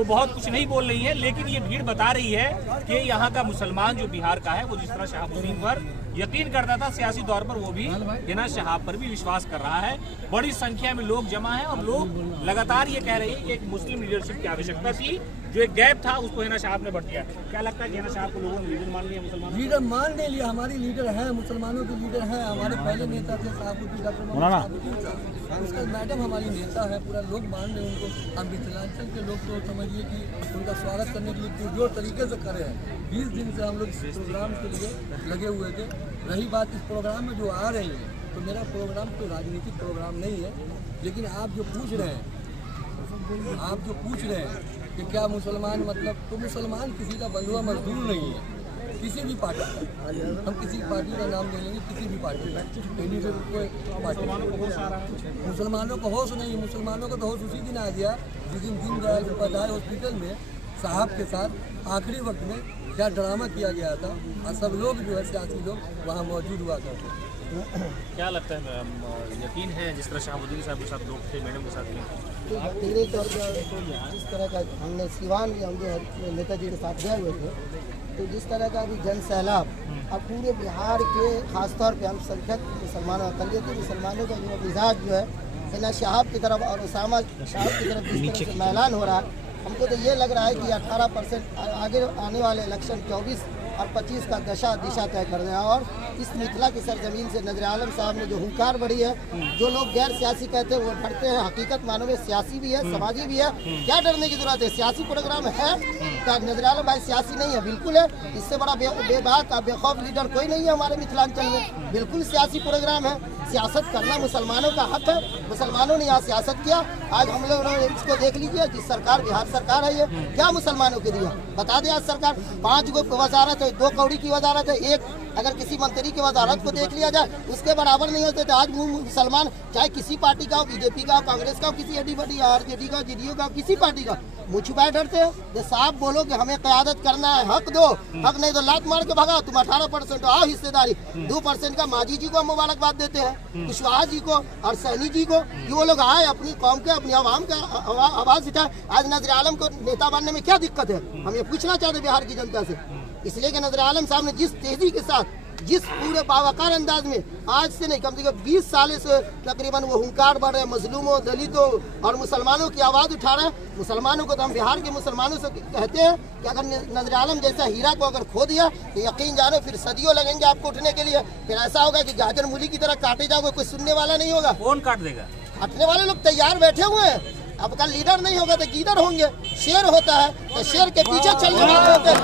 वो बहुत कुछ नहीं बोल रही है, लेकिन ये भीड़ बता रही है कि यहाँ का मुसलमान जो बिहार का है वो जिस तरह शहाबुद्दीन पर यकीन करता था सियासी तौर पर, वो भी हिना शहाब पर भी विश्वास कर रहा है। बड़ी संख्या में लोग जमा है और लोग लगातार ये कह रहे हैं कि एक मुस्लिम लीडरशिप की आवश्यकता थी, जो एक गैप था उसको हिना शहाब ने भर दिया। क्या लगता है कि हिना शहाब को लोगों ने लीडर मान लिया? मुसलमान लीडर मान नहीं लिया, हमारी लीडर है, मुसलमानों के लीडर है। हमारे पहले नेता थे शहाबुद्दीन, डॉक्टर उसका मैडम हमारी नेता है, पूरा लोग मान रहे हैं उनको। हम मिथिलांचल के लोग तो समझिए कि उनका स्वागत करने के लिए पुरजोर तरीके से करे हैं। 20 दिन से हम लोग इस प्रोग्राम के लिए लगे हुए थे। रही बात इस प्रोग्राम में जो आ रही है, तो मेरा प्रोग्राम कोई राजनीतिक प्रोग्राम नहीं है, लेकिन आप जो पूछ रहे हैं कि क्या मुसलमान मतलब, तो मुसलमान किसी का बंधुआ मजदूर नहीं है, किसी भी पार्टी का। हम किसी पार्टी का नाम ले लेंगे, किसी भी पार्टी का पार्टी। मुसलमानों को होश नहीं, मुसलमानों का तो होश उसी दिन आ गया जिस दिन दीनदयाल उपाध्याय हॉस्पिटल में साहब के साथ आखिरी वक्त में क्या ड्रामा किया गया था, और सब लोग जो है सियासी लोग वहाँ मौजूद हुआ करते। क्या लगता है, यकीन है जिस तरह शहाबुद्दीन साहब के साथ लोग थे, मैडम के साथ मेरे तौर पर जिस तरह का हमने सिवान हम जो नेताजी के साथ गए हुए थे, तो जिस तरह का अभी जन सैलाब अब पूरे बिहार के खासतौर पे अल्पसंख्यक मुसलमान अक़लियती मुसलमानों का जो मिजाज जो है हिना शहाब की तरफ और उसामा शहाब की तरफ जिस तरह से मैलान हो रहा है, हमको तो ये लग रहा है कि 18% आगे आने वाले इलेक्शन 24 और 25 का दिशा तय कर देगा। और इस मिथिला की सरजमीन से नजर आलम साहब ने जो हुंकार बढ़ी है, जो लोग गैर सियासी कहते हैं वो डरते हैं, हकीकत मानो में सियासी भी है, समाजी भी है। क्या डरने की जरूरत है? सियासी प्रोग्राम है क्या? नजर आलम भाई सियासी नहीं है, बिल्कुल है। इससे बड़ा बेबाक बेखौफ लीडर कोई नहीं है हमारे मिथिलांचल में। बिल्कुल सियासी प्रोग्राम है, सियासत करना मुसलमानों का हक है, मुसलमानों ने यहाँ सियासत किया। आज हम लोग इसको देख लीजिए, जिस सरकार बिहार सरकार है, ये क्या मुसलमानों के दिया बता दें। आज सरकार 5 गो वजारत है, 2 कौड़ी की वजारत है, एक अगर किसी मंत्री की वजारत को देख लिया जाए उसके बराबर नहीं होते। तो आज मुसलमान चाहे किसी पार्टी का हो, बीजेपी का हो, कांग्रेस का हो, किसी एडी बड़ी आरजेडी का, जेडीयू का, किसी पार्टी का, मुँह छुपाए डरते हैं। जो साफ बोलो कि हमें क़यादत करना है, हक दो, हक नहीं तो लात मार के भगाओ। तुम 18% आओ हिस्सेदारी, 2% का मांझी जी को मुबारकबाद देते हैं, कुशवाहा जी को और सैनी जी को, कि वो लोग आए अपनी कौम के, अपनी आवाम का आवाज उठाए। आज नजर आलम को नेता बनने में क्या दिक्कत है? हम ये पूछना चाहते बिहार की जनता से। इसलिए कि नजर आलम साहब ने जिस तेजी के साथ, जिस पूरे बावकार अंदाज में, आज से नहीं कम से कम 20 साल से तकरीबन वो हुंकार बढ़ रहे हैं, मजलूमों, दलितों और मुसलमानों की आवाज़ उठा रहे हैं। मुसलमानों को तो हम बिहार के मुसलमानों से कहते हैं कि अगर नजर आलम जैसा हीरा को अगर खो दिया तो यकीन जानो फिर सदियों लगेंगे आपको उठने के लिए। फिर ऐसा होगा कि गाजर मूली की तरह काटे जाओगे, कोई सुनने वाला नहीं होगा। कौन काट देगा? काटने वाले लोग तैयार बैठे हुए हैं। अब का लीडर नहीं होगा तो गीदड़ होंगे। शेर होता है तो शेर के पीछे चलने वाले होते हैं।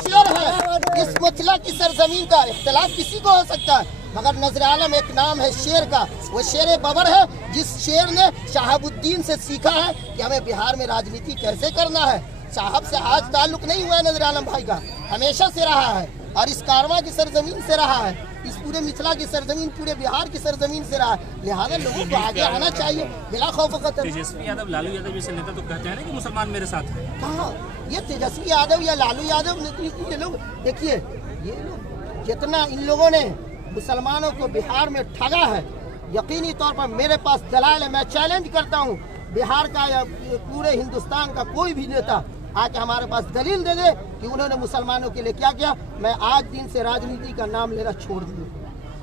शेर है, इस मिथिला की सरजमीन का इख्तिलाफ किसी को हो सकता है, मगर नजर आलम एक नाम है शेर का। वो शेर बबर है, जिस शेर ने शहाबुद्दीन से सीखा है कि हमें बिहार में राजनीति कैसे करना है। साहब से आज ताल्लुक नहीं हुआ है नजर आलम भाई का, हमेशा से रहा है, और इस कारवां की सरजमीन से रहा है, इस पूरे मिथिला की सरजमीन, पूरे बिहार की सरजमीन से रहा है। लिहाजा लोगों को आगे आना चाहिए बिला खौफ खतर। तेजस्वी यादव, लालू यादव जैसे नेता तो कहते हैं ना कि मुसलमान मेरे साथ है। कहाँ ये तेजस्वी यादव या लालू यादव, ये लोग देखिए, ये लोग जितना इन लोगों ने मुसलमानों को बिहार में ठगा है, यकीनी तौर पर मेरे पास दलाल है। मैं चैलेंज करता हूँ बिहार का या पूरे हिंदुस्तान का कोई भी नेता आके हमारे पास दलील दे दे कि उन्होंने मुसलमानों के लिए क्या किया। मैं आज दिन से राजनीति का नाम लेना छोड़ दूँ।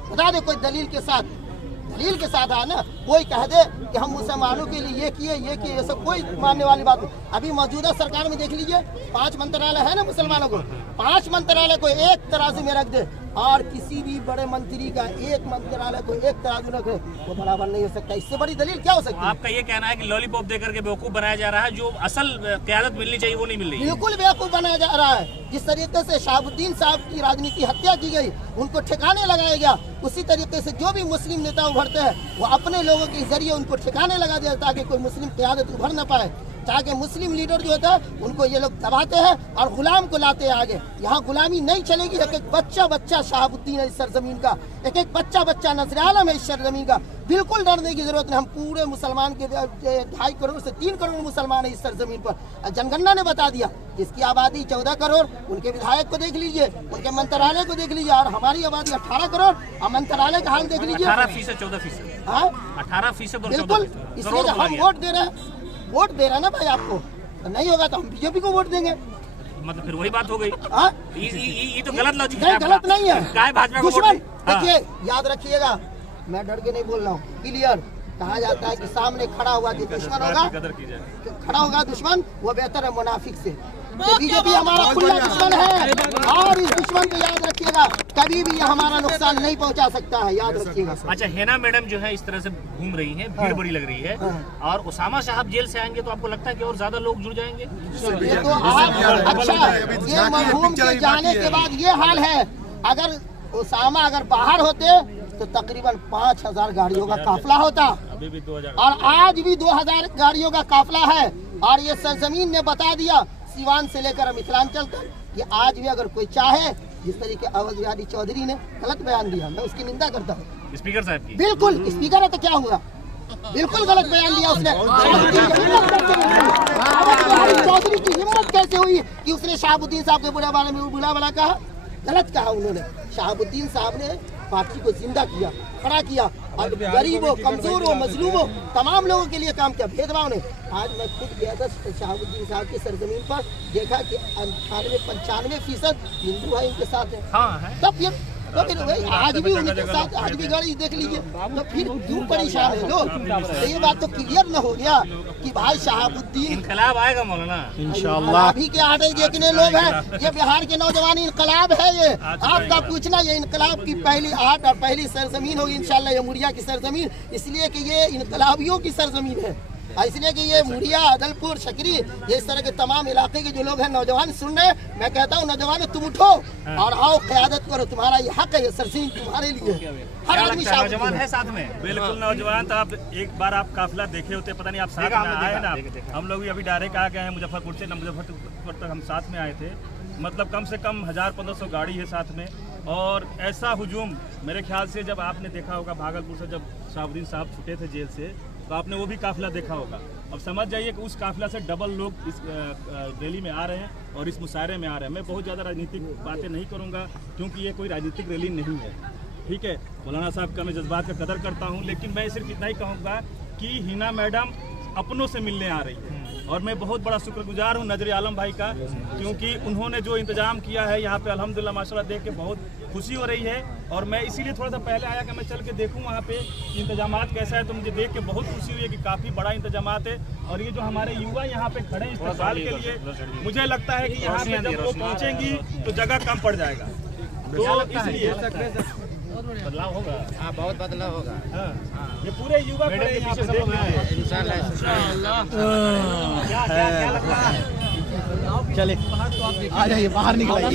बता दे कोई दलील के साथ आना, कोई कह दे कि हम मुसलमानों के लिए ये किए, ये सब कोई मानने वाली बात नहीं। अभी मौजूदा सरकार में देख लीजिए, 5 मंत्रालय है ना मुसलमानों को, 5 मंत्रालय को एक तराजू में रख दे, और किसी भी बड़े मंत्री का एक मंत्रालय को एक तराजू रखे, वो बराबर नहीं हो सकता। इससे बड़ी दलील क्या हो सकती है? आपका ये कहना है कि लॉलीपॉप देकर के बेवकूफ बनाया जा रहा है, जो असल क़यादत मिलनी चाहिए वो नहीं मिल रही है। बिल्कुल बेवकूफ बनाया जा रहा है। जिस तरीके से शहाबुद्दीन साहब की राजनीति हत्या की गई, उनको ठिकाने लगाया गया, उसी तरीके से जो भी मुस्लिम नेता उभरते हैं वो अपने लोगों के जरिए उनको ठिकाने लगा दिया, ताकि कोई मुस्लिम क़यादत उभर न पाए, ताकि मुस्लिम लीडर जो होता है उनको ये लोग दबाते हैं और गुलाम को लाते हैं आगे। यहाँ गुलामी नहीं चलेगी। एक बच्चा शहाबुद्दीन है इस सरजमीन का, एक एक बच्चा नजर आलम है इस सरजमीन का। बिल्कुल डरने की जरूरत नहीं। हम पूरे मुसलमान के 2.5 करोड़ से 3 करोड़ मुसलमान है इस सरजमीन पर। जनगणना ने बता दिया इसकी आबादी 14 करोड़, उनके विधायक को देख लीजिए, उनके मंत्रालय को देख लीजिए, और हमारी आबादी 18 करोड़। और मंत्रालय का हाल देख लीजिए, 18% 14%। हाँ 18% और बिल्कुल। 14%। इसलिए हम वोट दे रहे हैं ना भाई आपको, नहीं होगा तो हम बीजेपी को वोट देंगे। मतलब फिर वही बात हो गई। हाँ ये तो गलत लॉजिक नहीं, गलत नहीं है। काहे भाजपा को दुश्मन वोट दे? हाँ। देखिए, याद रखिएगा, मैं डर के नहीं बोल रहा हूँ, क्लियर। कहा जाता है कि सामने खड़ा हुआ जो दुश्मन होगा, खड़ा होगा दुश्मन, वो बेहतर है मुनाफिक से। तो बीजेपी हमारा खुला दुश्मन है, और इस दुश्मन को याद रखिएगा, कभी भी ये हमारा नुकसान नहीं पहुंचा सकता है, याद रखिएगा। अच्छा, हेना मैडम जो है इस तरह से घूम रही हैं, भीड़ बड़ी लग रही है, और उसामा साहब जेल से आएंगे तो आपको लगता है कि और ज्यादा लोग जुड़ जाएंगे? ये तो अच्छा, ये मरहूम के जाने के बाद ये हाल है। अगर उसामा अगर बाहर होते तो तकरीबन 5000 गाड़ियों का काफिला होता, अभी भी 2000, और आज भी 2000 गाड़ियों का काफिला है। और ये सरजमीन ने बता दिया, सीवान से लेकर मिथिलांचल तक, कि आज भी अगर कोई चाहे, जिस तरीके अवध बिहारी चौधरी ने गलत बयान दिया, मैं उसकी निंदा करता हूँ। स्पीकर साहब की बिल्कुल, स्पीकर है तो क्या हुआ, बिल्कुल गलत बयान दिया उसने। अवध बिहारी चौधरी की हिम्मत कैसे हुई कि उसने शहाबुद्दीन साहब के बुरा वाला कहा, गलत कहा उन्होंने। शहाबुद्दीन साहब ने पार्टी को जिंदा किया, खड़ा किया, और गरीबों, कमजोरों, मजलूमों, तमाम लोगों के लिए काम किया, भेदभाव ने। आज मैं खुद गया था शहाबुद्दीन साहब की सरजमीन पर, देखा कि 98-95% हिंदू भाई उनके साथ है। हाँ है। तो फिर वही आज भी उनके साथ, आज भी गाड़ी देख लीजिए, तो फिर क्यों परेशान है लोग? तो ये बात तो क्लियर न हो गया कि भाई शहाबुद्दीन इनकलाब आएगा मौलाना, इंशाल्लाह। अभी के आटे देखने लोग हैं, ये बिहार के नौजवान इनकलाब है। ये आपका पूछना, ये इनकलाब की पहली आट और पहली सरजमीन होगी इंशाल्लाह, ये मुड़िया की सरजमीन, इसलिए कि ये इनकलाबियों की सरजमीन है, इसलिए कि ये मुड़िया, अदलपुर, शकरी, ये इस तरह के तमाम इलाके के जो लोग हैं, नौजवान सुन रहे हैं, मैं कहता हूँ नौजवान तुम उठो और आओ, क़यादत करो, तुम्हारा ये हक है, ये सरजमीन तुम्हारे लिए। हर आदमी नौजवान है साथ में। बिल्कुल नौजवान। तो आप एक बार आप काफिला देखे होते, पता नहीं आप साथ में आए ना। हम लोग भी अभी डायरेक्ट आ गए हैं मुजफ्फरपुर से, मुजफ्फरपुर तक हम साथ में आए थे। मतलब कम से कम 1000-1500 गाड़ी है साथ में। और ऐसा हुजूम मेरे ख्याल से जब आपने देखा होगा भागलपुर से जब शहाबुद्दीन साहब छूटे थे जेल से, तो आपने वो भी काफिला देखा होगा। अब समझ जाइए कि उस काफिला से डबल लोग इस रैली में आ रहे हैं और इस मुशायरे में आ रहे हैं। मैं बहुत ज़्यादा राजनीतिक बातें नहीं करूँगा, क्योंकि ये कोई राजनीतिक रैली नहीं है, ठीक है। मौलाना साहब का मैं जज्बात का कदर करता हूँ, लेकिन मैं सिर्फ इतना ही कहूँगा कि हिना मैडम अपनों से मिलने आ रही है, और मैं बहुत बड़ा शुक्रगुजार हूँ नजर आलम भाई का, क्योंकि उन्होंने जो इंतजाम किया है यहाँ पे, अल्हम्दुलिल्लाह माशाल्लाह, देख के बहुत खुशी हो रही है। और मैं इसीलिए थोड़ा सा पहले आया कि मैं चल के देखूँ वहाँ पे इंतजामात कैसा है, तो मुझे देख के बहुत खुशी हुई है कि काफ़ी बड़ा इंतजामात है। और ये जो हमारे युवा यहाँ पे खड़े हैं इस्तेमाल के लिए, मुझे लगता है कि यहाँ पे जब वो पहुँचेंगी तो जगह कम पड़ जाएगा, तो इसलिए बदलाव होगा। हाँ, बहुत बदलाव होगा। हाँ, ये पूरे युवा खड़े हैं यहाँ पे देख रहे हैं। इंशाल्लाह। क्या लगता है? चले आ जाइए, बाहर निकल